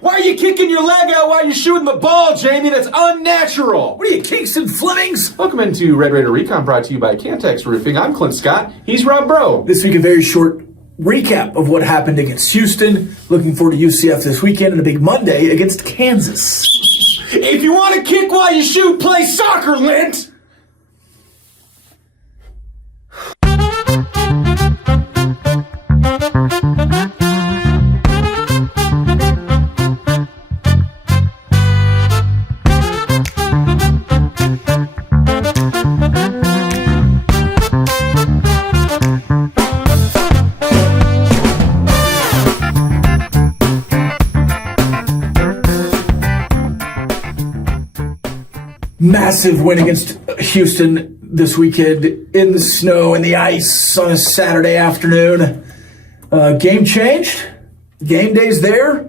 Why are you kicking your leg out while you're shooting the ball, Jamie? That's unnatural. What are you, Kingston Flemings? Welcome into Red Raider Recon, brought to you by Cantex Roofing. I'm Clint Scott. He's Rob Bro. This week, a very short recap of what happened against Houston. Looking forward to UCF this weekend and a big Monday against Kansas. If you want to kick while you shoot, play soccer, Lint. Massive win against Houston this weekend in the snow and the ice on a Saturday afternoon. Game changed. Game day's there.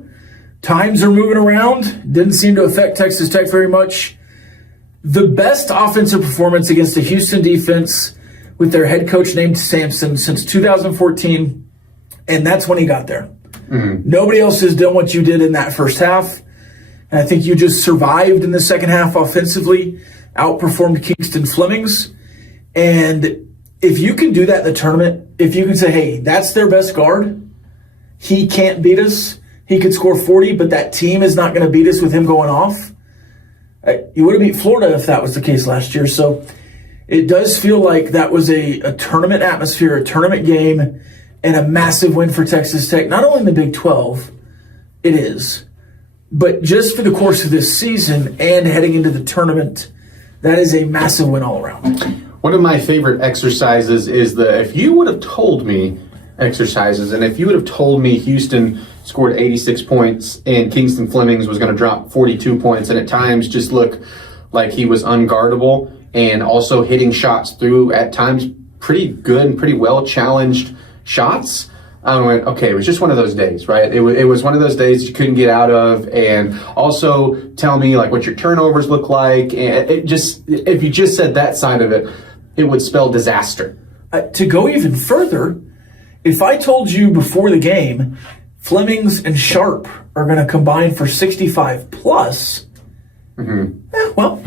Times are moving around. Didn't seem to affect Texas Tech very much. The best offensive performance against the Houston defense with their head coach named Sampson since 2014, and that's when he got there. Nobody else has done what you did in that first half. And I think you just survived in the second half offensively, outperformed Kingston Flemings. And if you can do that in the tournament, if you can say, hey, that's their best guard, he can't beat us. He could score 40, but that team is not going to beat us with him going off. You would have beat Florida if that was the case last year. So it does feel like that was a tournament atmosphere, a tournament game, and a massive win for Texas Tech. Not only in the Big 12, it is, but just for the course of this season and heading into the tournament, that is a massive win all around. One of my favorite exercises is the if you would have told me exercises, and if you would have told me Houston scored 86 points and Kingston Flemings was going to drop 42 points and at times just look like he was unguardable and also hitting shots through at times pretty good and pretty well challenged shots, I went, okay, it was just one of those days, right? It was one of those days you couldn't get out of, and also tell me like what your turnovers look like, and it just, if you just said that side of it, it would spell disaster. To go even further, if I told you before the game, Flemings and Sharp are going to combine for 65 plus, well,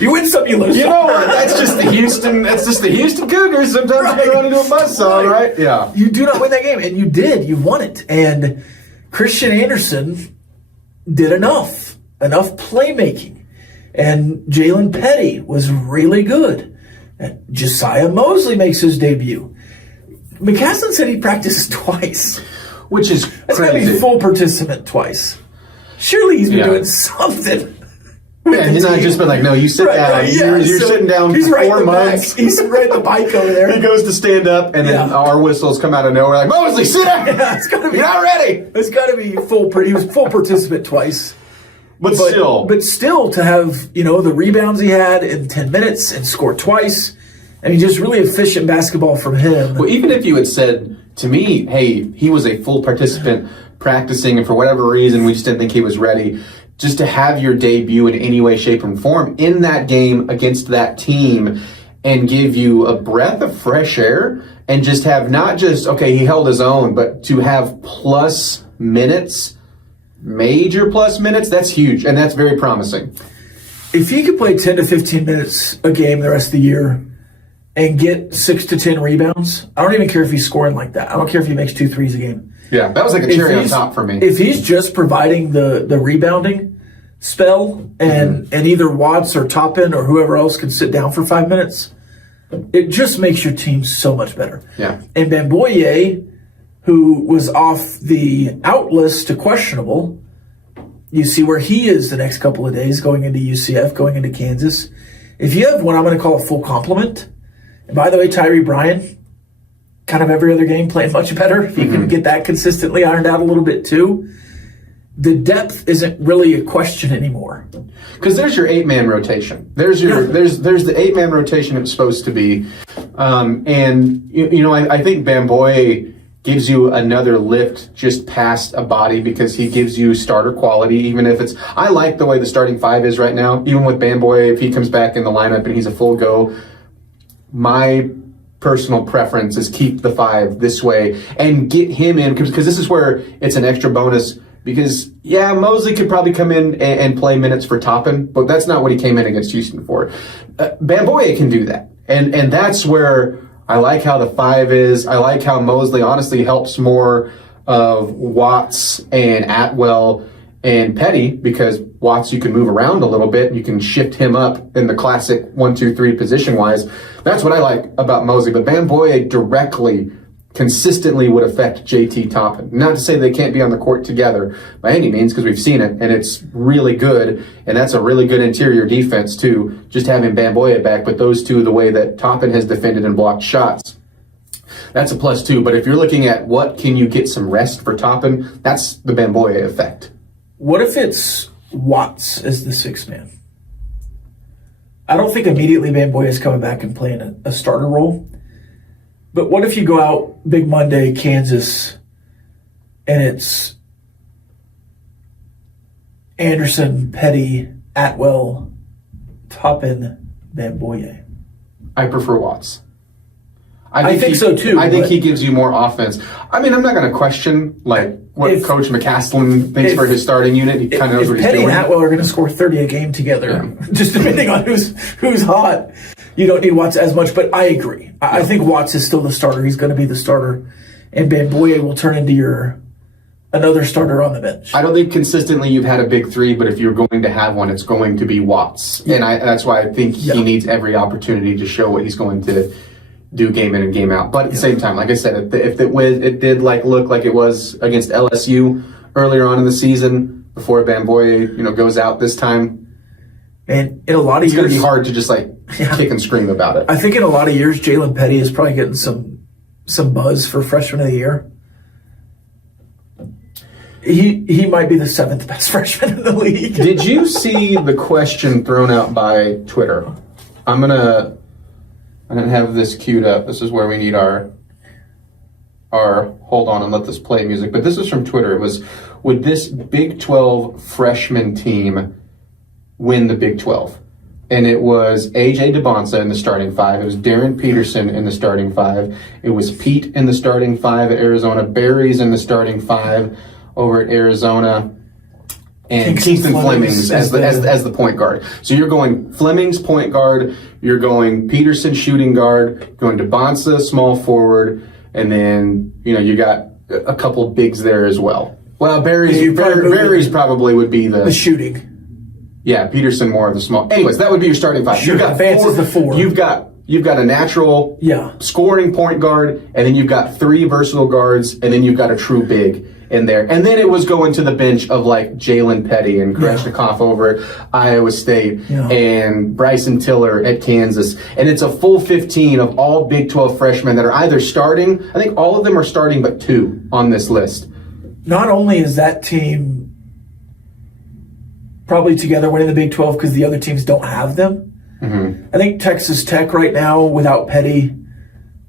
you win some, you lose some. You know, that's just the Houston Cougars. Sometimes you can run into a buzzsaw, right? Yeah. You do not win that game, and you did. You won it. And Christian Anderson did enough playmaking. And Jalen Petty was really good. And Josiah Mosley makes his debut. McCaslin said he practiced twice. Which is That's got to be full participant twice. Surely he's been doing something. And he's not just been like, no, you sit down. You're sitting down for 4 months. He's riding the bike over there. He goes to stand up, and then our whistles come out of nowhere like, Mosley, sit down. It's gotta be, you're not ready. It's got to be he was full participant twice. But still to have, the rebounds he had in 10 minutes and score twice. I mean, just really efficient basketball from him. Well, even if you had said to me, hey, he was a full participant practicing, and for whatever reason, we just didn't think he was ready, just to have your debut in any way, shape, and form in that game against that team and give you a breath of fresh air and just have not just, okay, he held his own, but to have plus minutes, major plus minutes, that's huge, and that's very promising. If he could play 10 to 15 minutes a game the rest of the year and get 6 to 10 rebounds, I don't even care if he's scoring like that. I don't care if he makes 2 threes a game. Yeah, that was like a cherry on top for me. If he's just providing the rebounding spell and either Watts or Toppin or whoever else can sit down for 5 minutes, it just makes your team so much better. Yeah. And Bamboye, who was off the out list to questionable, you see where he is the next couple of days going into UCF, going into Kansas. If you have what I'm going to call a full complement, and by the way, Tyree Bryan, kind of every other game playing much better. If you can get that consistently ironed out a little bit too, the depth isn't really a question anymore. Because there's your 8-man rotation. There's the 8-man rotation it's supposed to be. And I think Bamboye gives you another lift just past a body because he gives you starter quality, even if it's... I like the way the starting 5 is right now, even with Bamboye, if he comes back in the lineup and he's a full go. My personal preference is keep the 5 this way and get him in, because this is where it's an extra bonus Because, yeah, Mosley could probably come in and play minutes for Toppin, but that's not what he came in against Houston for. Bamboye can do that. And that's where I like how the 5 is. I like how Mosley honestly helps more of Watts and Atwell and Petty, because Watts you can move around a little bit and you can shift him up in the classic 1-2-3 position wise. That's what I like about Mosley. But Bamboye directly, consistently would affect JT Toppin. Not to say they can't be on the court together by any means, because we've seen it and it's really good, and that's a really good interior defense too, just having Bamboye back. But those two, the way that Toppin has defended and blocked shots, that's a plus too. But if you're looking at what can you get some rest for Toppin, that's the Bamboye effect. What if it's Watts as the 6th man? I don't think immediately Bamboye is coming back and playing a starter role. But what if you go out Big Monday, Kansas, and it's Anderson, Petty, Atwell, Toppin, Bamboye? I prefer Watts. I think so too. I think he gives you more offense. I mean, I'm not going to question what Coach McCaslin thinks for his starting unit. He kind of knows what he's doing. Petty and Atwell are going to score 30 a game together, just depending on who's hot. You don't need Watts as much, but I agree. I think Watts is still the starter. He's going to be the starter, and Bamboye will turn into another starter on the bench. I don't think consistently you've had a big 3, but if you're going to have one, it's going to be Watts, and that's why I think he needs every opportunity to show what he's going to do game in and game out. But at the same time, like I said, if it did look like it was against LSU earlier on in the season before Bamboye goes out this time. And in a lot of years, it's going to be hard to just kick and scream about it. I think in a lot of years, Jalen Petty is probably getting some buzz for freshman of the year. He might be the 7th best freshman in the league. Did you see the question thrown out by Twitter? I didn't have this queued up. This is where we need our hold on and let this play music. But this is from Twitter. It was, would this Big 12 freshman team win the Big 12? And it was A.J. DeBonsa in the starting 5. It was Darren Peterson in the starting 5. It was Pete in the starting 5 at Arizona. Barry's in the starting 5 over at Arizona. And Kingston Flemings as the point guard. So you're going Flemings point guard, you're going Peterson shooting guard, going DeBonsa small forward, and then you got a couple bigs there as well. Well, Barry's probably would be the shooting. Yeah, Peterson more of the small. Anyways, that would be your starting 5. Sure, You've got Vance is the 4. You've got a natural scoring point guard, and then you've got 3 versatile guards, and then you've got a true big in there. And then it was going to the bench of Jalen Petty and Kreshnikov over at Iowa State and Bryson Tiller at Kansas. And it's a full 15 of all Big 12 freshmen that are either starting. I think all of them are starting but 2 on this list. Not only is that team probably together winning the Big 12 because the other teams don't have them. Mm-hmm. I think Texas Tech right now without Petty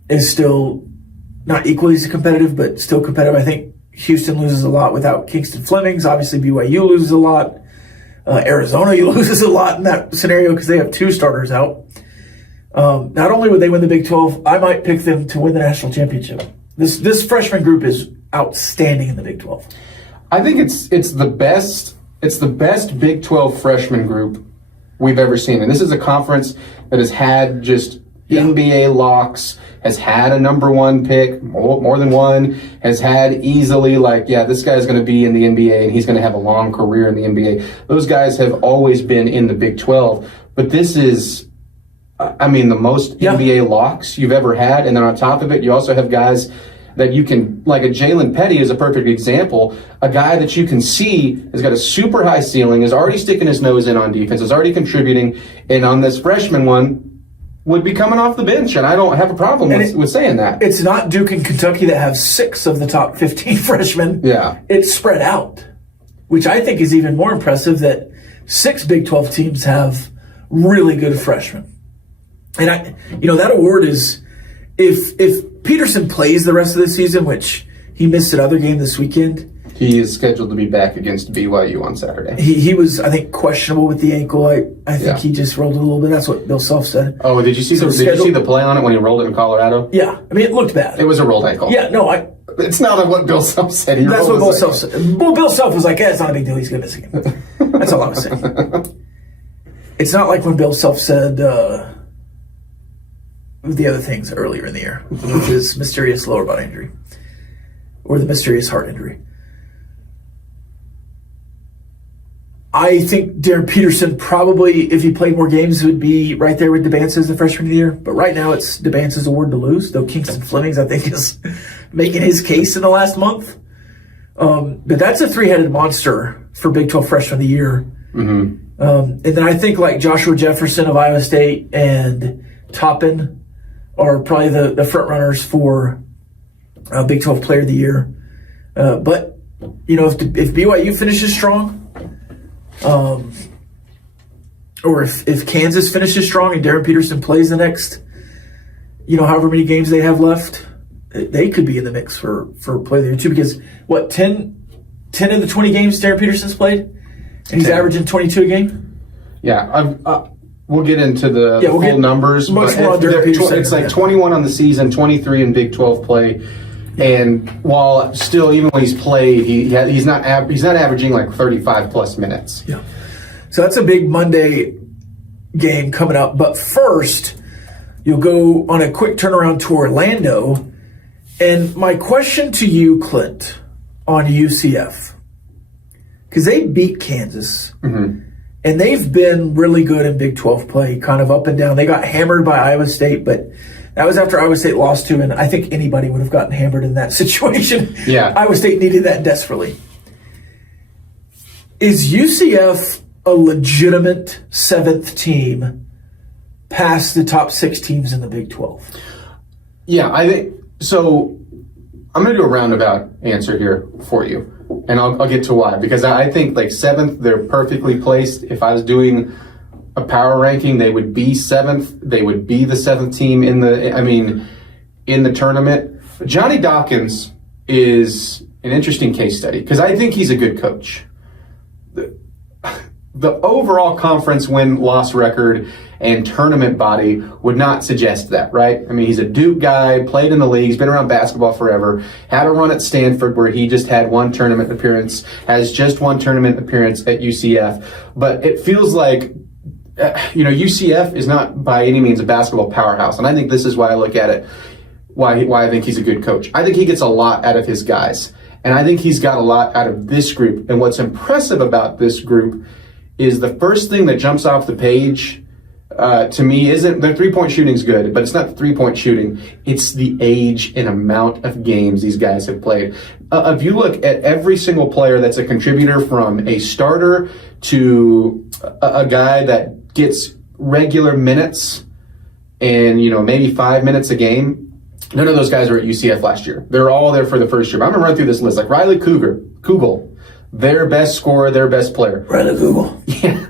is still not equally as competitive, but still competitive. I think Houston loses a lot without Kingston Flemings. Obviously, BYU loses a lot. Arizona loses a lot in that scenario because they have 2 starters out. Not only would they win the Big 12, I might pick them to win the national championship. This freshman group is outstanding in the Big 12. I think it's the best. It's the best Big 12 freshman group we've ever seen. And this is a conference that has had just NBA locks, has had a number 1 pick, more than one, has had easily this guy's going to be in the NBA and he's going to have a long career in the NBA. Those guys have always been in the Big 12. But this is, the most NBA locks you've ever had. And then on top of it, you also have guys that you can, like a Jalen Petty is a perfect example, a guy that you can see has got a super high ceiling, is already sticking his nose in on defense, is already contributing, and on this freshman one would be coming off the bench, and I don't have a problem with saying that. It's not Duke and Kentucky that have 6 of the top 15 freshmen. Yeah. It's spread out, which I think is even more impressive that 6 Big 12 teams have really good freshmen. And that award is, if Peterson plays the rest of the season, which he missed another game this weekend. He is scheduled to be back against BYU on Saturday. He was, I think, questionable with the ankle. I think he just rolled a little bit. That's what Bill Self said. Oh, did you see the play on it when he rolled it in Colorado? Yeah. It looked bad. It was a rolled ankle. Yeah, no, It's not what Bill Self said. That's what Bill Self said. Well, Bill Self was like, it's not a big deal. He's going to miss again. That's all I was saying. It's not like when Bill Self said the other things earlier in the year, which is mysterious lower body injury or the mysterious heart injury. I think Darren Peterson probably, if he played more games, would be right there with DeBance as the freshman of the year. But right now, it's DeBance's award to lose, though Kingston Flemings, I think, is making his case in the last month. But that's a three-headed monster for Big 12 freshman of the year. Mm-hmm. And then I think like Joshua Jefferson of Iowa State and Toppin are probably the front runners for Big 12 Player of the Year. But, you know, if BYU finishes strong, or if Kansas finishes strong and Darren Peterson plays the next, you know, however many games they have left, they could be in the mix for Player of the Year too. Because, 10 of the 20 games Darren Peterson's played? And he's averaging 22 a game? Yeah, we'll get into the full numbers. But it's like 21 on the season, 23 in Big 12 play. And while still, even when he's played, he's not averaging like 35 plus minutes. Yeah. So that's a big Monday game coming up. But first, you'll go on a quick turnaround to Orlando. And my question to you, Clint, on UCF, because they beat Kansas, and they've been really good in Big 12 play, kind of up and down. They got hammered by Iowa State, but that was after Iowa State lost to, and I think anybody would have gotten hammered in that situation. Yeah. Iowa State needed that desperately. Is UCF a legitimate seventh team past the top 6 teams in the Big 12? Yeah, I think so. I'm going to do a roundabout answer here for you, and I'll get to why. Because I think like 7th, they're perfectly placed. If I was doing a power ranking, they would be 7th. They would be the 7th team in the tournament. Johnny Dawkins is an interesting case study because I think he's a good coach. The overall conference win-loss record and tournament body would not suggest that, right? I mean, he's a Duke guy, played in the league, he's been around basketball forever, had a run at Stanford where he just had one tournament appearance, has just one tournament appearance at UCF. But it feels like, UCF is not by any means a basketball powerhouse. And I think this is why I look at it, why I think he's a good coach. I think he gets a lot out of his guys. And I think he's got a lot out of this group. And what's impressive about this group is the first thing that jumps off the page to me isn't their three-point shooting's good, but it's not the three-point shooting. It's the age and amount of games these guys have played. If you look at every single player that's a contributor from a starter to a guy that gets regular minutes and, maybe 5 minutes a game, none of those guys were at UCF last year. They're all there for the first year. But I'm going to run through this list. Like Riley Kugel, their best scorer, their best player. Riley Kugel. Yeah.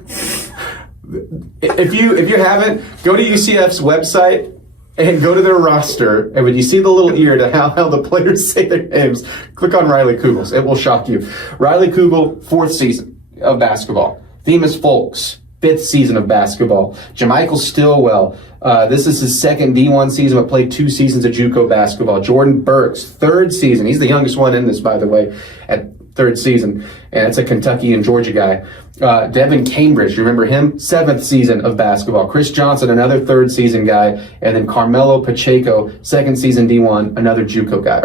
If you haven't, go to UCF's website and go to their roster, and when you see the little ear to how the players say their names, click on Riley Kugel's. It will shock you. Riley Kugel, 4th season of basketball. Themis Folks, 5th season of basketball. Jamichael Stillwell, this is his 2nd D1 season, but played 2 seasons of JUCO basketball. Jordan Burks, 3rd season. He's the youngest one in this, by the way, at 3rd season, and it's a Kentucky and Georgia guy. Devin Cambridge, you remember him? 7th season of basketball. Chris Johnson, another 3rd season guy, and then Carmelo Pacheco, 2nd season D1, another JUCO guy,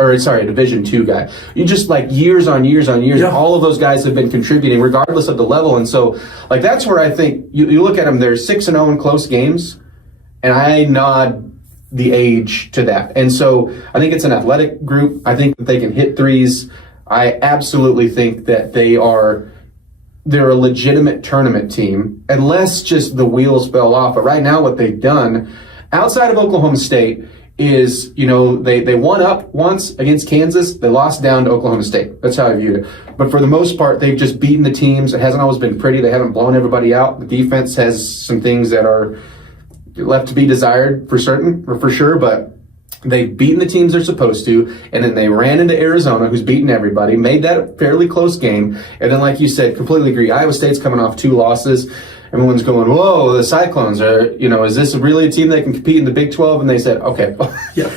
Division II guy. You just like years on years on years, and all of those guys have been contributing regardless of the level, and so like that's where I think you look at them. They're 6-0 in close games, and I nod the age to that, and so I think it's an athletic group. I think that they can hit threes. I absolutely think that they're a legitimate tournament team, unless just the wheels fell off. But right now what they've done, outside of Oklahoma State, is, they won up once against Kansas. They lost down to Oklahoma State. That's how I viewed it. But for the most part, they've just beaten the teams. It hasn't always been pretty. They haven't blown everybody out. The defense has some things that are left to be desired for sure, but they've beaten the teams they're supposed to, and then they ran into Arizona, who's beaten everybody, made that a fairly close game, and then, like you said, completely agree, Iowa State's coming off 2 losses. Everyone's going, whoa, the Cyclones are, is this really a team that can compete in the Big 12? And they said, okay. Yeah.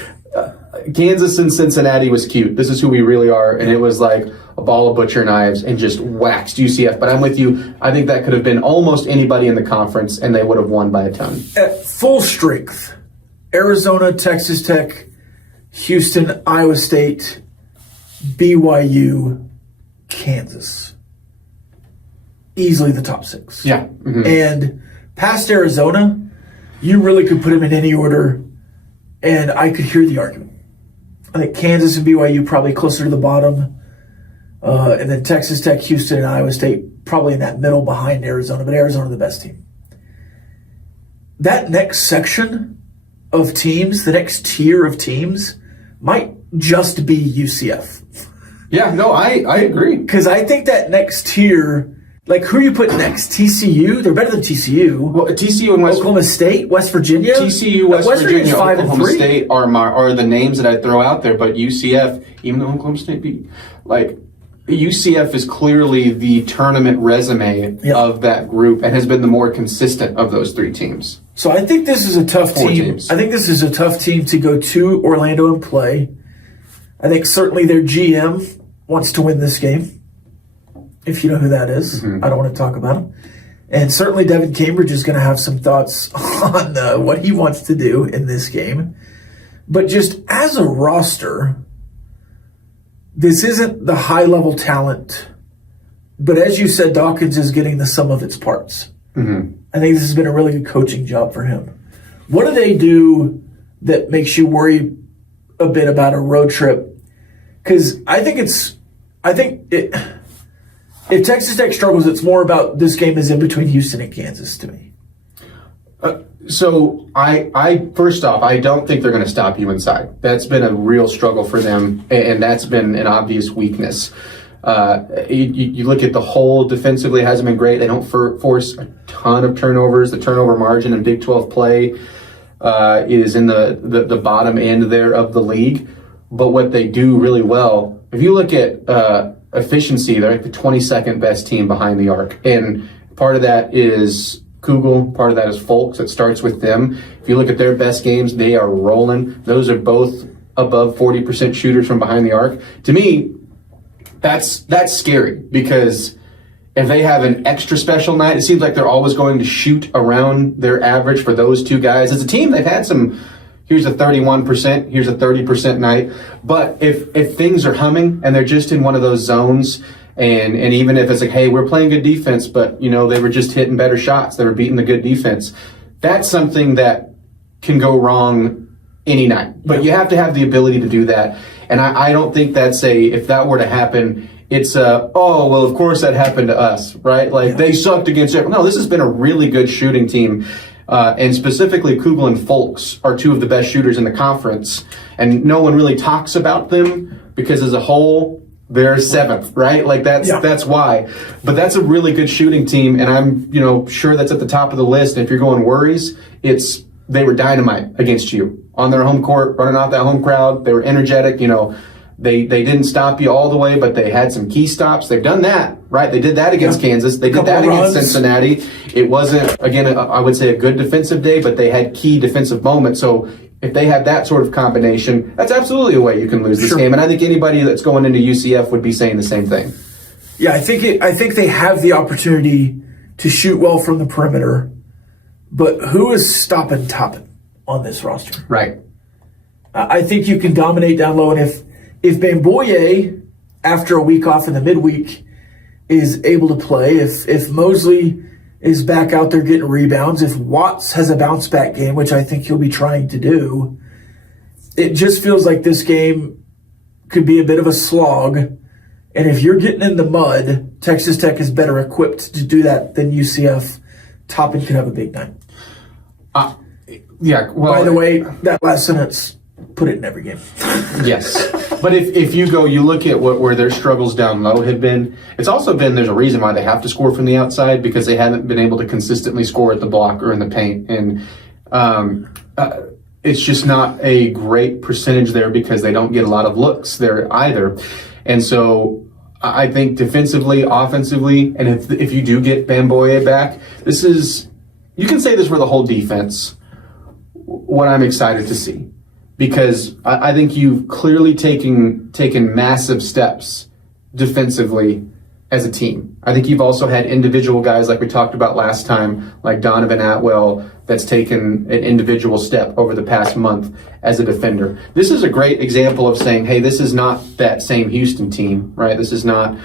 Kansas and Cincinnati was cute. This is who we really are. And it was like a ball of butcher knives and just waxed UCF. But I'm with you. I think that could have been almost anybody in the conference, and they would have won by a ton. At full strength, Arizona, Texas Tech, Houston, Iowa State, BYU, Kansas. Easily the top 6. Yeah. Mm-hmm. And past Arizona, you really could put them in any order, and I could hear the argument. I think Kansas and BYU probably closer to the bottom, and then Texas Tech, Houston, and Iowa State probably in that middle behind Arizona, but Arizona the best team. That next section of teams, the next tier of teams, might just be UCF. Yeah, no, I agree. Because I think that next tier, like who you put next? TCU? They're better than TCU. Well, TCU and Oklahoma State, West Virginia. TCU, West Virginia, 5 and Oklahoma 3. State are the names that I throw out there. But UCF, even though Oklahoma State beat, like UCF is clearly the tournament resume of that group and has been the more consistent of those 3 teams. So I think this is a tough 4 team. teams. I think this is a tough team to go to Orlando and play. I think certainly their GM wants to win this game. If you know who that is. I don't want to talk about him. And certainly Devin Cambridge is going to have some thoughts on what he wants to do in this game. But just as a roster, this isn't the high-level talent. But as you said, Dawkins is getting the sum of its parts. I think this has been a really good coaching job for him. What do they do that makes you worry a bit about a road trip? Because if Texas Tech struggles, it's more about this game is in between Houston and Kansas to me. So I first off, I don't think they're going to stop you inside. That's been a real struggle for them, and that's been an obvious weakness. You look at the whole defensively, it hasn't been great. They don't force a ton of turnovers. The turnover margin in Big 12 play is in the bottom end there of the league. But what they do really well, if you look at efficiency, they're like the 22nd best team behind the arc. And part of that is Kugel, part of that is Folks. It starts with them. If you look at their best games, they are rolling. Those are both above 40% shooters from behind the arc. To me, that's scary, because if they have an extra special night, it seems like they're always going to shoot around their average for those two guys. As a team, they've had some, here's a 31%, here's a 30% night. But if things are humming and they're just in one of those zones, and even if it's like, hey, we're playing good defense, but they were just hitting better shots, they were beating the good defense, that's something that can go wrong any night. But you have to have the ability to do that. And I don't think that's if that were to happen, it's oh, well, of course that happened to us, right? Like, they sucked against everyone. No, this has been a really good shooting team. And specifically, Kugel and Folks are two of the best shooters in the conference. And no one really talks about them because as a whole, they're seventh, right? Like, that's why. But that's a really good shooting team. And I'm, sure that's at the top of the list. And if you're going worries, they were dynamite against you on their home court, running off that home crowd. They were energetic. They didn't stop you all the way, but they had some key stops. They've done that, right? They did that against Kansas. They did that against Cincinnati. It wasn't, again, I would say a good defensive day, but they had key defensive moments. So if they had that sort of combination, that's absolutely a way you can lose this game. And I think anybody that's going into UCF would be saying the same thing. Yeah, I think they have the opportunity to shoot well from the perimeter, but who is stopping Toppin on this roster? Right. I think you can dominate down low, and if Bamboye, after a week off in the midweek, is able to play, if Mosley is back out there getting rebounds, if Watts has a bounce back game, which I think he'll be trying to do, it just feels like this game could be a bit of a slog. And if you're getting in the mud, Texas Tech is better equipped to do that than UCF. Toppin could have a big night. Yeah. Well, by the way, that last sentence, put it in every game. Yes. But if you look at where their struggles down low have been, it's also been, there's a reason why they have to score from the outside, because they haven't been able to consistently score at the block or in the paint. And it's just not a great percentage there because they don't get a lot of looks there either. And so I think defensively, offensively, and if you do get Bamboye back, you can say this for the whole defense, what I'm excited to see. because I think you've clearly taken massive steps defensively as a team. I think you've also had individual guys like we talked about last time, like Donovan Atwell, that's taken an individual step over the past month as a defender. This is a great example of saying, hey, this is not that same Houston team, right? This isn't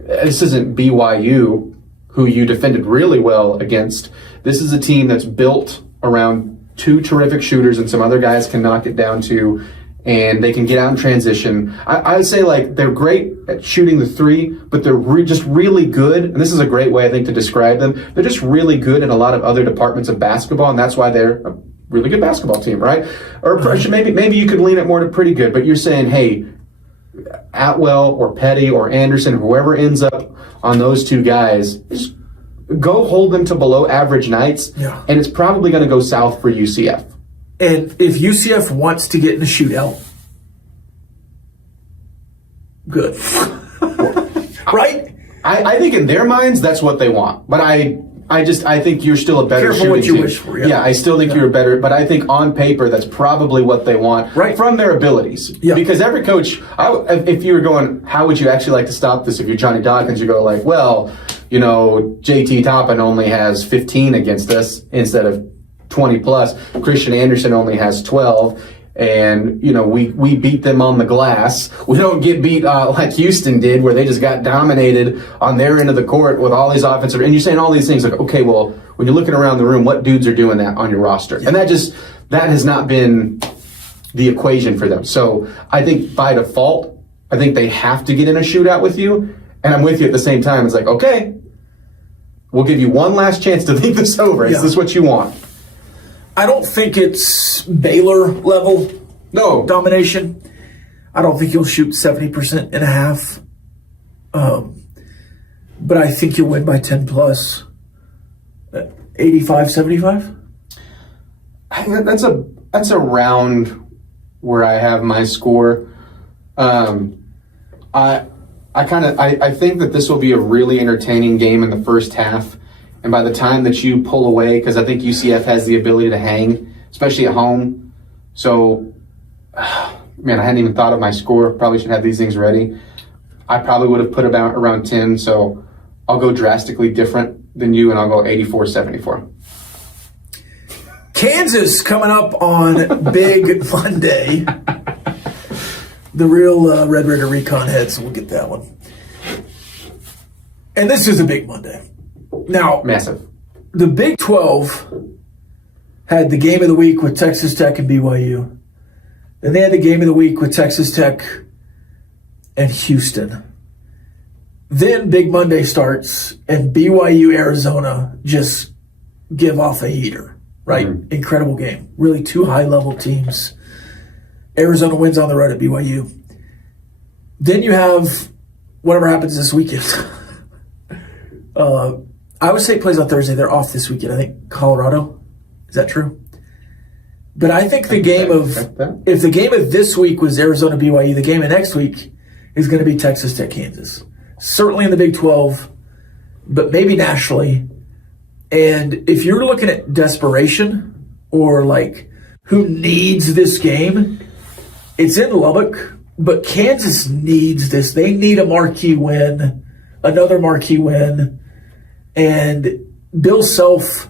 BYU, who you defended really well against. This is a team that's built around two terrific shooters and some other guys can knock it down too, and they can get out in transition. I would say like they're great at shooting the three, but they're just really good, and this is a great way I think to describe them. They're just really good in a lot of other departments of basketball, and that's why they're a really good basketball team, right? Or maybe you could lean it more to pretty good, but you're saying, hey, Atwell or Petty or Anderson, whoever ends up on those two guys, just go hold them to below average nights, and it's probably going to go south for UCF. And if UCF wants to get in a shootout, good. Right? I think in their minds, that's what they want. But I think you're still a better shooting what you team. wish for. Yeah, I still think you're better, but I think on paper, that's probably what they want from their abilities. Yeah. Because every coach, if you were going, how would you actually like to stop this? If you're Johnny Dawkins, you go like, well, JT Toppin only has 15 against us instead of 20 plus. Christian Anderson only has 12. And, we beat them on the glass. We don't get beat like Houston did, where they just got dominated on their end of the court with all these offensive. And you're saying all these things like, okay, well, when you're looking around the room, what dudes are doing that on your roster? And that has not been the equation for them. So I think by default, I think they have to get in a shootout with you. And I'm with you at the same time. It's like, okay, we'll give you one last chance to think this over. Is this what you want? I don't think it's Baylor level domination. I don't think you'll shoot 70% and a half. But I think you'll win by 10 plus. 85-75? That's around where I have my score. I think that this will be a really entertaining game in the first half. And by the time that you pull away, because I think UCF has the ability to hang, especially at home. So, man, I hadn't even thought of my score. Probably should have these things ready. I probably would have put about around 10. So I'll go drastically different than you, and I'll go 84-74. Kansas coming up on Big Monday. The real Red Raider Recon heads will get that one. And this is a big Monday. Now, massive. The Big 12 had the game of the week with Texas Tech and BYU. Then they had the game of the week with Texas Tech and Houston. Then Big Monday starts, and BYU, Arizona just give off a heater, right? Mm-hmm. Incredible game. Really two high-level teams. Arizona wins on the road at BYU. Then you have whatever happens this weekend. I would say it plays on Thursday. They're off this weekend. I think Colorado. Is that true? But I think if the game of this week was Arizona BYU, the game of next week is going to be Texas Tech Kansas. Certainly in the Big 12, but maybe nationally. And if you're looking at desperation or like who needs this game, it's in Lubbock, but Kansas needs this. They need a marquee win, another marquee win. And Bill Self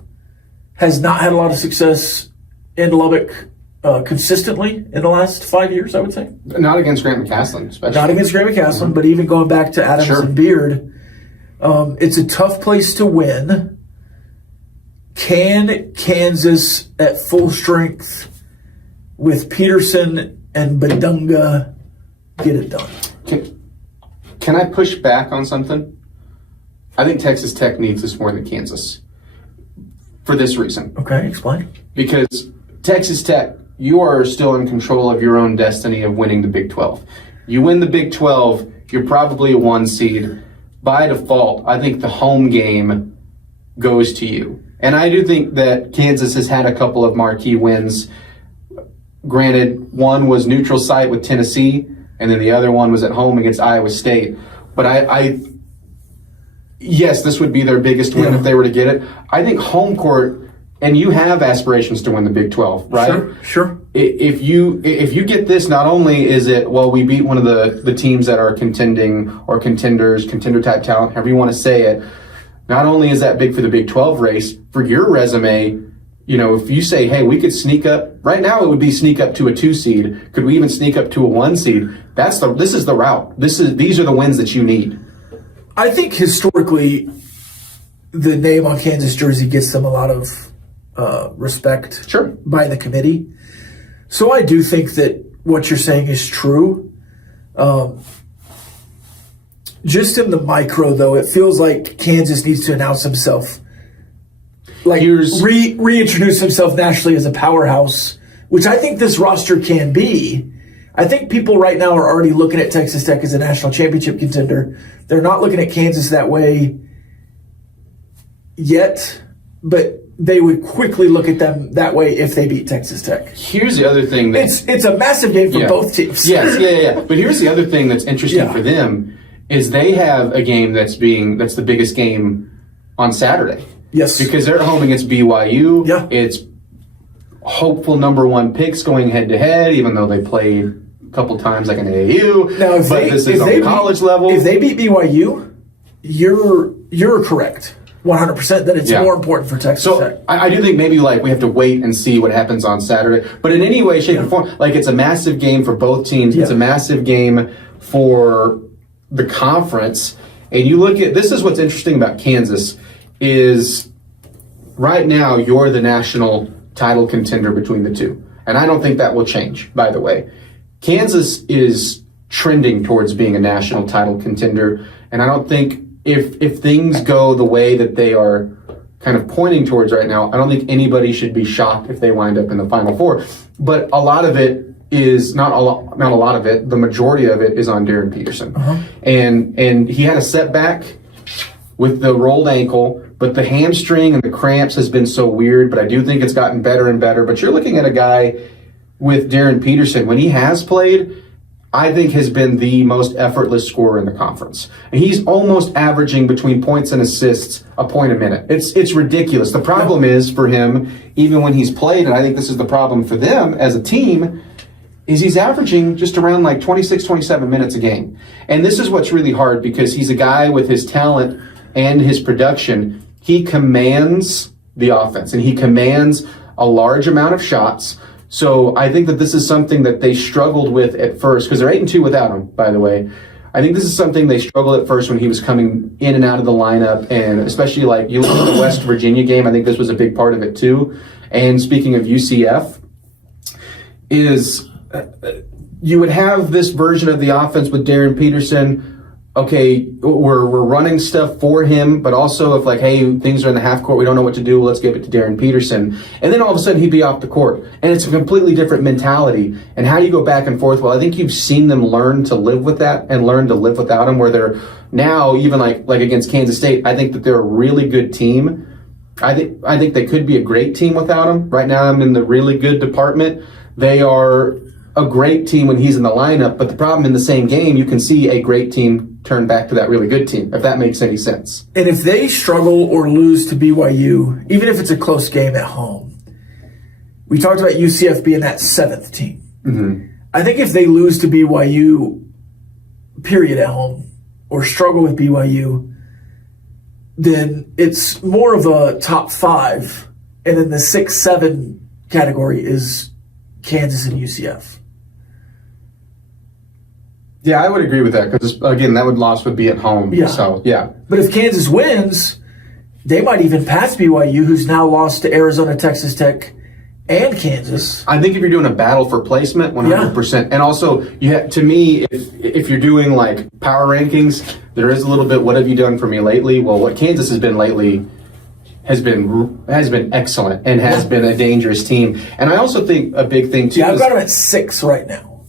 has not had a lot of success in Lubbock consistently in the last 5 years, I would say. Not against Grant McCaslin, especially. Not against Grant McCaslin, but even going back to Adams and Beard, it's a tough place to win. Can Kansas at full strength with Peterson and Badunga get it done? Can I push back on something? I think Texas Tech needs this more than Kansas for this reason. Okay, explain. Because Texas Tech, you are still in control of your own destiny of winning the Big 12. You win the Big 12, you're probably a 1 seed. By default, I think the home game goes to you. And I do think that Kansas has had a couple of marquee wins. Granted, one was neutral site with Tennessee, and then the other one was at home against Iowa State. But yes, this would be their biggest win if they were to get it. I think home court, and you have aspirations to win the Big 12, right? Sure. if you get this, not only is it, well, we beat one of the teams that are contending or contender type talent, however you want to say it. Not only is that big for the Big 12 race, for your resume, if you say, hey, we could sneak up, right now it would be sneak up to a 2 seed. Could we even sneak up to a 1 seed? This is the route. These are the wins that you need. I think historically, the name on Kansas jersey gets them a lot of respect by the committee. So I do think that what you're saying is true. Just in the micro, though, it feels like Kansas needs to announce himself. Like reintroduce himself nationally as a powerhouse, which I think this roster can be. I think people right now are already looking at Texas Tech as a national championship contender. They're not looking at Kansas that way yet, but they would quickly look at them that way if they beat Texas Tech. Here's the other thing. It's a massive game for both teams. Yes, yeah. But here's the other thing that's interesting for them is they have a game that's the biggest game on Saturday. Yes. Because they're at home against BYU. Yeah. It's hopeful number 1 picks going head to head, even though they played a couple times like an AAU. Now, this is on college level. If they beat BYU, you're correct. 100% that it's more important for Texas Tech. I do think maybe we have to wait and see what happens on Saturday. But in any way, shape, or form, it's a massive game for both teams. Yeah. It's a massive game for the conference. And you look at, this is what's interesting about Kansas, is right now you're the national title contender between the two. And I don't think that will change, by the way. Kansas is trending towards being a national title contender. And I don't think if things go the way that they are kind of pointing towards right now, I don't think anybody should be shocked if they wind up in the Final Four. But a lot of it is not a lot of it. The majority of it is on Darren Peterson, and he had a setback with the rolled ankle, but the hamstring and the cramps has been so weird. But I do think it's gotten better and better. But you're looking at a guy with Darren Peterson, when he has played, I think has been the most effortless scorer in the conference. And he's almost averaging between points and assists a point a minute. It's ridiculous. The problem is for him, even when he's played, and I think this is the problem for them as a team, is he's averaging just around 26, 27 minutes a game. And this is what's really hard because he's a guy with his talent and his production. He commands the offense and he commands a large amount of shots. So I think that this is something that they struggled with at first because they're 8-2 without him, by the way. I think this is something they struggled at first when he was coming in and out of the lineup, and especially you look at the West Virginia game, I think this was a big part of it too. And speaking of UCF, is you would have this version of the offense with Darren Peterson. Okay, we're running stuff for him, but also if hey, things are in the half court, we don't know what to do, let's give it to Darren Peterson. And then all of a sudden he'd be off the court. And it's a completely different mentality. And how do you go back and forth? Well, I think you've seen them learn to live with that and learn to live without him, where they're now, even like against Kansas State, I think that they're a really good team. I think they could be a great team without him. Right now I'm in the really good department. They are a great team when he's in the lineup, but the problem in the same game, you can see a great team turn back to that really good team, if that makes any sense. And if they struggle or lose to BYU, even if it's a close game at home, we talked about UCF being that 7th team. Mm-hmm. I think if they lose to BYU, period, at home, or struggle with BYU, then it's more of a top 5, and then the 6-7 category is Kansas and UCF. Yeah, I would agree with that because, again, that loss would be at home. Yeah. So, yeah. But if Kansas wins, they might even pass BYU, who's now lost to Arizona, Texas Tech, and Kansas. I think if you're doing a battle for placement, 100%. Yeah. And also, to me, if you're doing power rankings, there is a little bit, what have you done for me lately? Well, what Kansas has been lately has been excellent and has been a dangerous team. And I also think a big thing, too, I've got them at 6 right now.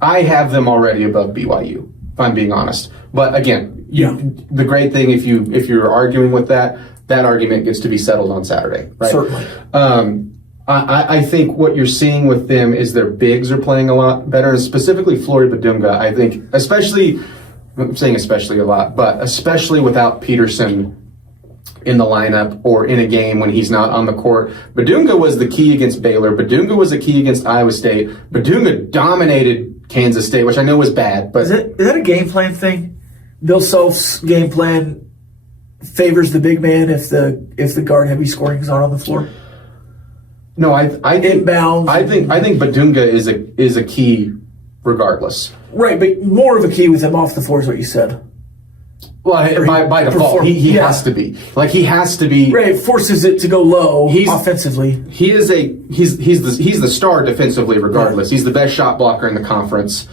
I have them already above BYU, if I'm being honest. But again, the great thing, if you're arguing with that argument gets to be settled on Saturday, right? Certainly. I think what you're seeing with them is their bigs are playing a lot better, and specifically Flory Badunga. I think, I'm saying especially a lot, but especially without Peterson, in the lineup or in a game when he's not on the court. Badunga was the key against Baylor. Badunga was the key against Iowa State. Badunga dominated Kansas State, which I know was bad. But is that a game plan thing? Bill Self's game plan favors the big man if the guard heavy scoring is not on the floor. No, I think inbounds. I think Badunga is a key regardless. Right, but more of a key with him off the floor is what you said. Well, by default, he has to be. Like, he has to be. Right, it forces it to go low offensively. He's the star defensively regardless. He's the best shot blocker in the conference.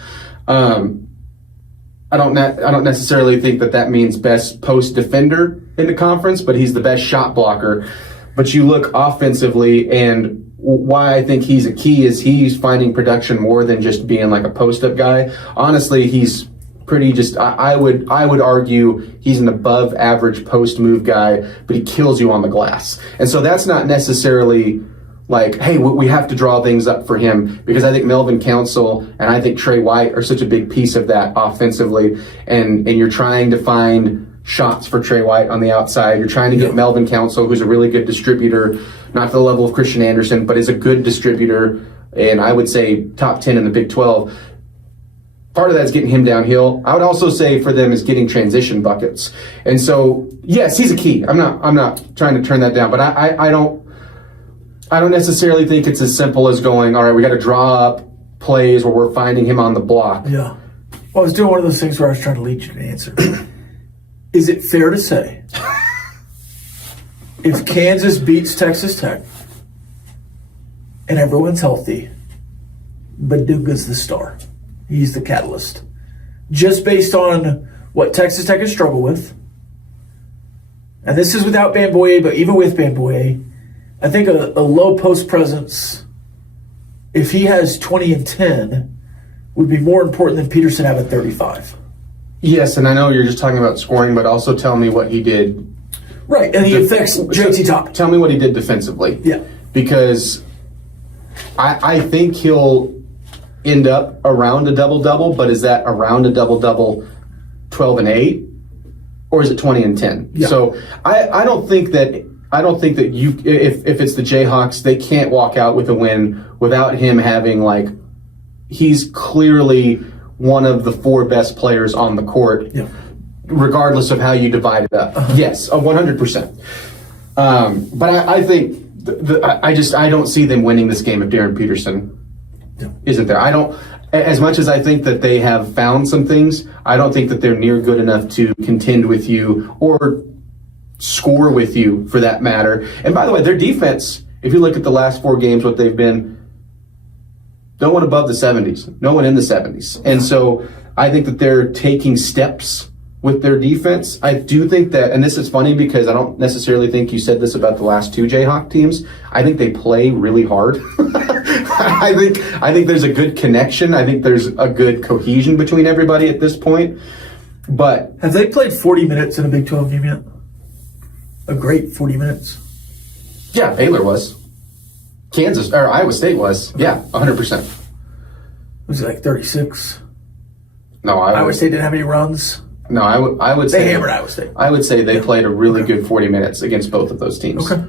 I don't necessarily think that means best post defender in the conference, but he's the best shot blocker. But you look offensively, and why I think he's a key is he's finding production more than just being like a post-up guy. Honestly, he's pretty just, I would argue he's an above average post move guy, but he kills you on the glass. And so that's not necessarily like, hey, we have to draw things up for him, because I think Melvin Council and I think Trey White are such a big piece of that offensively. And you're trying to find shots for Trey White on the outside. You're trying to get Melvin Council, who's a really good distributor, not to the level of Christian Anderson, but is a good distributor, and I would say top 10 in the Big 12. Part of that's getting him downhill. I would also say for them is getting transition buckets. And so, yes, he's a key. I'm not trying to turn that down, but I don't necessarily think it's as simple as going, all right, we got to draw up plays where we're finding him on the block. Yeah. Well, I was doing one of those things where I was trying to lead you to an answer. Is it fair to say if Kansas beats Texas Tech and everyone's healthy, Badunga's the star? He's the catalyst. Just based on what Texas Tech has struggled with, and this is without Bamboye, but even with Bamboye, I think a low post presence, if he has 20 and 10, would be more important than Peterson having 35. Yes, and I know you're just talking about scoring, but also tell me what he did. Right, and he affects JT Top. Tell me what he did defensively. Yeah. Because I think he'll end up around a double-double, but is that around a double-double 12 and 8? Or is it 20 and 10? Yeah. So I don't think that you, if it's the Jayhawks, they can't walk out with a win without him having, like, he's clearly one of the 4 best players on the court, regardless of how you divide it up. Yes, 100%. But I think I don't see them winning this game if Darren Peterson isn't there. I don't. As much as I think that they have found some things, I don't think that they're near good enough to contend with you or score with you, for that matter. And by the way, their defense, if you look at the last 4 games, what they've been, no one above the 70s, no one in the 70s. And so I think that they're taking steps with their defense. I do think that, and this is funny because I don't necessarily think you said this about the last 2 Jayhawk teams. I think they play really hard. I think there's a good connection. I think there's a good cohesion between everybody at this point. But have they played 40 minutes in a Big 12 game yet? A great 40 minutes? Yeah, Baylor was. Kansas or Iowa State was. Yeah, 100%. Was it like 36? No, Iowa State didn't have any runs. No, I would say they hammered Iowa State. I would say they played a really good 40 minutes against both of those teams. Okay.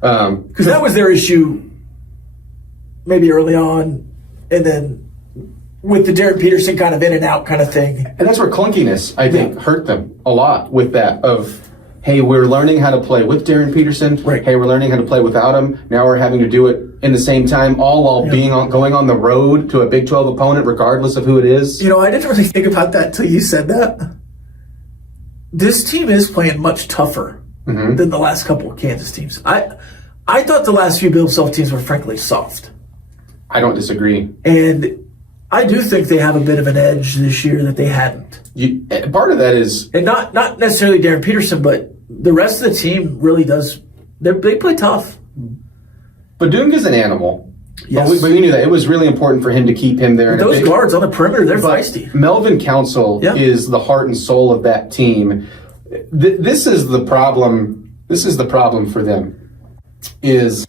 Because that was their issue maybe early on, and then with the Darren Peterson kind of in and out kind of thing. And that's where clunkiness, I think, hurt them a lot with that of, hey, we're learning how to play with Darren Peterson. Right. Hey, we're learning how to play without him. Now we're having to do it in the same time, all while going on the road to a Big 12 opponent, regardless of who it is. You know, I didn't really think about that until you said that. This team is playing much tougher than the last couple of Kansas teams. I thought the last few Bill Self teams were frankly soft. I don't disagree. And I do think they have a bit of an edge this year that they hadn't. Part of that is... And not necessarily Darren Peterson, but the rest of the team really does. They play tough. Badunga's an animal. Yes. But we knew that. It was really important for him to keep him there. Those guards on the perimeter, they're feisty. Melvin Council is the heart and soul of that team. This is the problem. This is the problem for them. Is,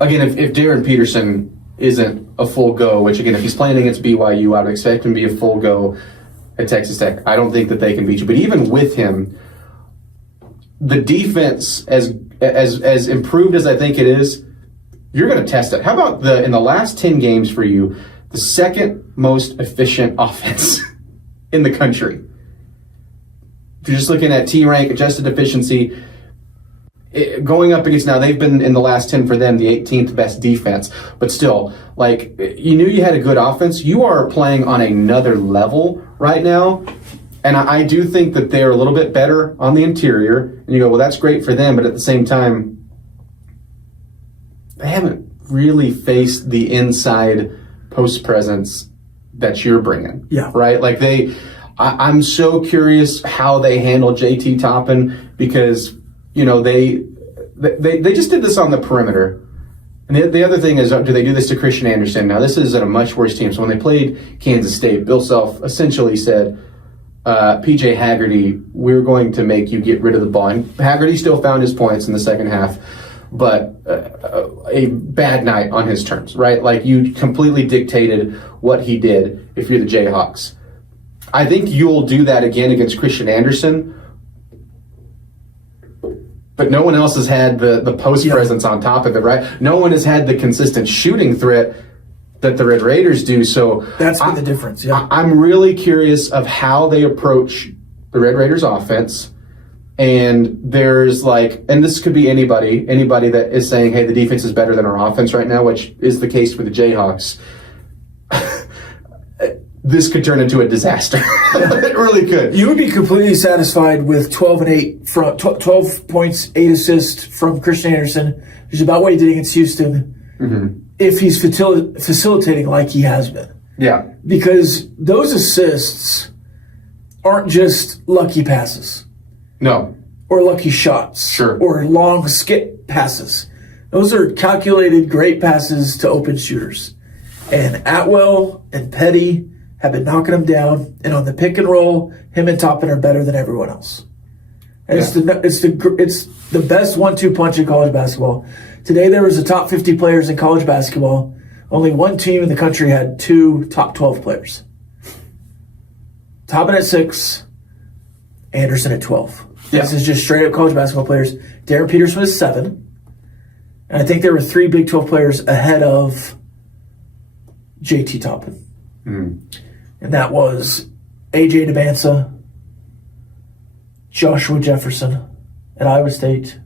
again, if Darren Peterson isn't a full go, which, again, if he's playing against BYU, I would expect him to be a full go at Texas Tech. I don't think that they can beat you. But even with him, the defense, as improved as I think it is, you're going to test it. How about in the last 10 games for you, the second most efficient offense in the country? If you're just looking at T-rank, adjusted efficiency, going up against, now they've been in the last 10 for them, the 18th best defense, but still, like, you knew you had a good offense. You are playing on another level right now. And I do think that they're a little bit better on the interior. And you go, well, that's great for them. But at the same time, they haven't really faced the inside post presence that you're bringing. Yeah. Right? Like I'm so curious how they handle JT Toppin, because, you know, they just did this on the perimeter. And the other thing is, do they do this to Christian Anderson? Now, this is at a much worse team. So when they played Kansas State, Bill Self essentially said, PJ Haggerty, we're going to make you get rid of the ball. And Haggerty still found his points in the second half, but a bad night on his terms, right? Like, you completely dictated what he did if you're the Jayhawks. I think you'll do that again against Christian Anderson, but no one else has had the post presence on top of it, right? No one has had the consistent shooting threat that the Red Raiders do. So that's been the difference. Yeah, I'm really curious of how they approach the Red Raiders offense. And there's and this could be anybody that is saying, hey, the defense is better than our offense right now, which is the case for the Jayhawks. This could turn into a disaster. It really could. You would be completely satisfied with 12 and 8 from 12 points, 8 assists from Christian Anderson, which is about what he did against Houston, if he's facilitating like he has been. Yeah. Because those assists aren't just lucky passes. No. Or lucky shots. Sure. Or long skip passes. Those are calculated great passes to open shooters. And Atwell and Petty have been knocking them down, and on the pick and roll, him and Toppin are better than everyone else. And it's the best 1-2 punch in college basketball. Today there was a top 50 players in college basketball. Only one team in the country had 2 top 12 players. Toppin at 6, Anderson at 12. Yeah. This is just straight up college basketball players. Darren Peterson was 7. And I think there were 3 Big 12 players ahead of JT Toppin. And that was AJ DeBansa, Joshua Jefferson at Iowa State,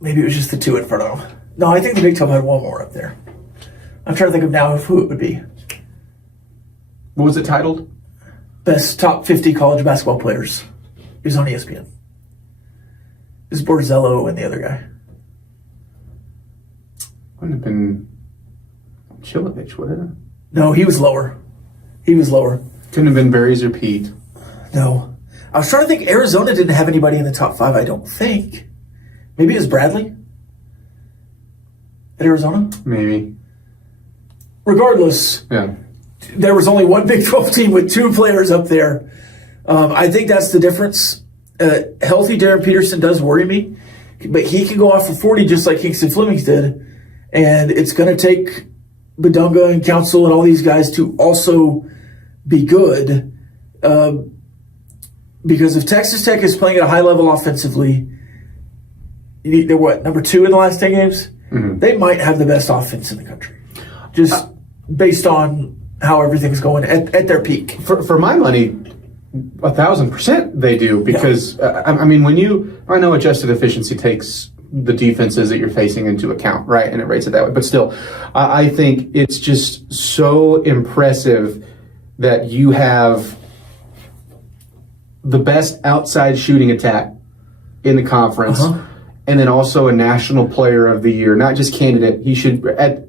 maybe it was just the 2 in front of him. No, I think the Big 12 had one more up there. I'm trying to think of now who it would be. What was it titled? Best top 50 college basketball players. It was on ESPN. It was Borzello and the other guy. Wouldn't have been Chilovich, would it? No, he was lower. Couldn't have been Berries or Pete. No. I was trying to think. Arizona didn't have anybody in the top 5, I don't think. Maybe it was Bradley at Arizona? Maybe. Regardless, there was only one Big 12 team with 2 players up there. I think that's the difference. Healthy Darren Peterson does worry me, but he can go off for 40 just like Kingston Flemings did. And it's going to take Badunga and Council and all these guys to also be good. Because if Texas Tech is playing at a high level offensively, they're number 2 in the last 10 games? They might have the best offense in the country. Just based on how everything's going at their peak. For my money, 1,000% they do. Because, I mean, I know adjusted efficiency takes the defenses that you're facing into account, right? And it rates it that way. But still, I think it's just so impressive that you have the best outside shooting attack in the conference, and then also a national player of the year, not just candidate. He should,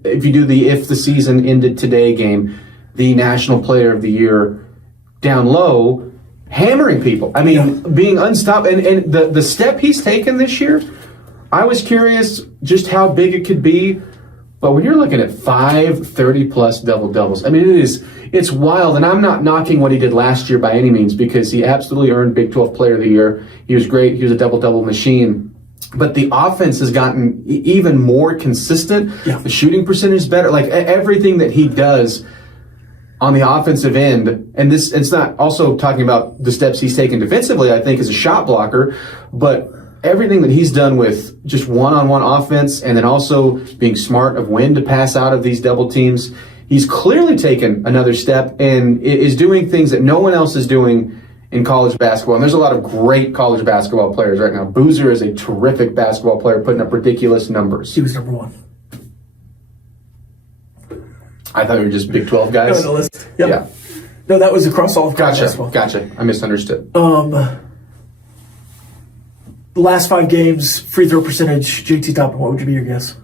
if you do if the season ended today game, the national player of the year down low, hammering people. I mean, being unstoppable. And the step he's taken this year, I was curious just how big it could be, but when you're looking at 5 30-plus double-doubles, I mean, it's wild, and I'm not knocking what he did last year by any means, because he absolutely earned Big 12 Player of the Year. He was great. He was a double-double machine. But the offense has gotten even more consistent. The shooting percentage is better. Like, everything that he does, on the offensive end, and this it's not also talking about the steps he's taken defensively, I think, as a shot blocker, but everything that he's done with just one-on-one offense and then also being smart of when to pass out of these double teams, he's clearly taken another step and is doing things that no one else is doing in college basketball. And there's a lot of great college basketball players right now. Boozer is a terrific basketball player, putting up ridiculous numbers. He was number one. I thought you were just Big 12 guys. No, the list. Yep. Yeah. No, that was across all of college basketball. Gotcha. I misunderstood. The last 5 games, free throw percentage, JT Toppin, what would you be your guess?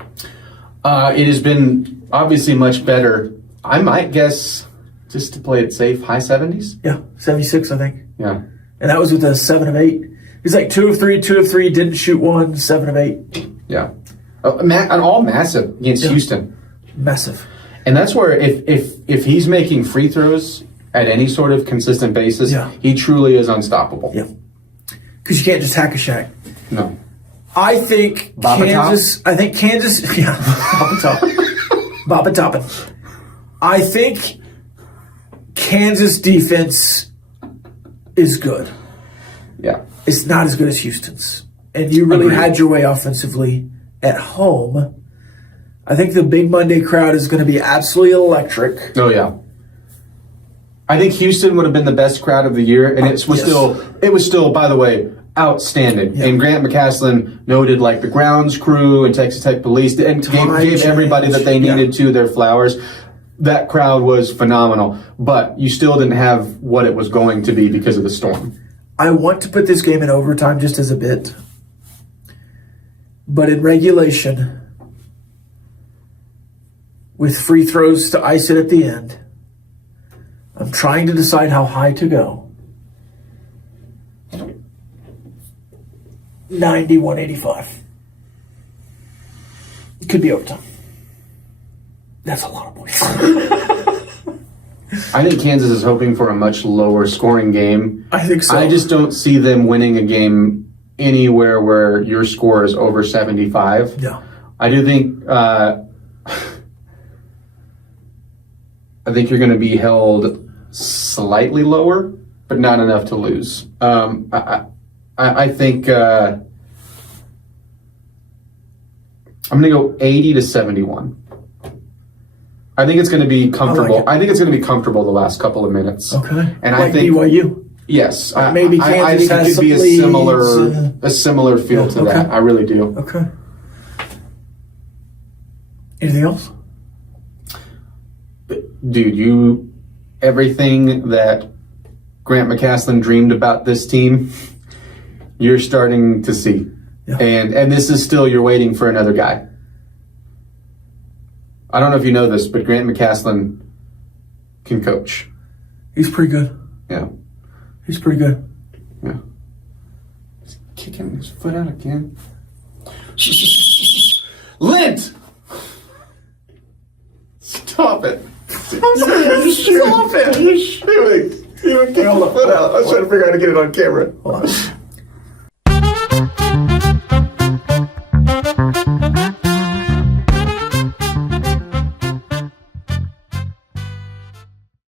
It has been obviously much better. I might guess, just to play it safe, high 70s? Yeah, 76, I think. Yeah. And that was with a 7 of 8. He's like 2 of 3, didn't shoot 1, 7 of 8. Yeah. And all massive against Houston. Massive. And that's where if he's making free throws at any sort of consistent basis, he truly is unstoppable. Yeah. Because you can't just hack a Shaq. No. I think Kansas, yeah. Baba Toppin. I think Kansas defense is good. Yeah. It's not as good as Houston's. And you really had your way offensively at home. I think the Big Monday crowd is going to be absolutely electric. Oh, yeah. I think Houston would have been the best crowd of the year, and it was still, by the way, outstanding. Yeah. And Grant McCaslin noted like the grounds crew and Texas Tech police and gave everybody that they needed to their flowers. That crowd was phenomenal, but you still didn't have what it was going to be because of the storm. I want to put this game in overtime just as a bit, but in regulation, with free throws to ice it at the end, I'm trying to decide how high to go. 91-85. It could be overtime. That's a lot of points. I think Kansas is hoping for a much lower scoring game. I think so. I just don't see them winning a game anywhere where your score is over 75. Yeah. I do think I think you're going to be held slightly lower, but not enough to lose. I think I'm going to go 80-71. I think it's going to be comfortable. I think it's going to be comfortable the last couple of minutes. Okay. And like I think BYU. Yes. Maybe Kansas I think has it could be a similar feel to okay. that. I really do. Okay. Anything else? Dude, everything that Grant McCaslin dreamed about this team, you're starting to see. Yeah. And this is still, you're waiting for another guy. I don't know if you know this, but Grant McCaslin can coach. He's pretty good. Yeah. He's pretty good. Yeah. He's kicking his foot out again. Lint! Stop it. Stop it. You're shooting. You kicked your foot out. I was trying to figure out how to get it on camera. Hold on.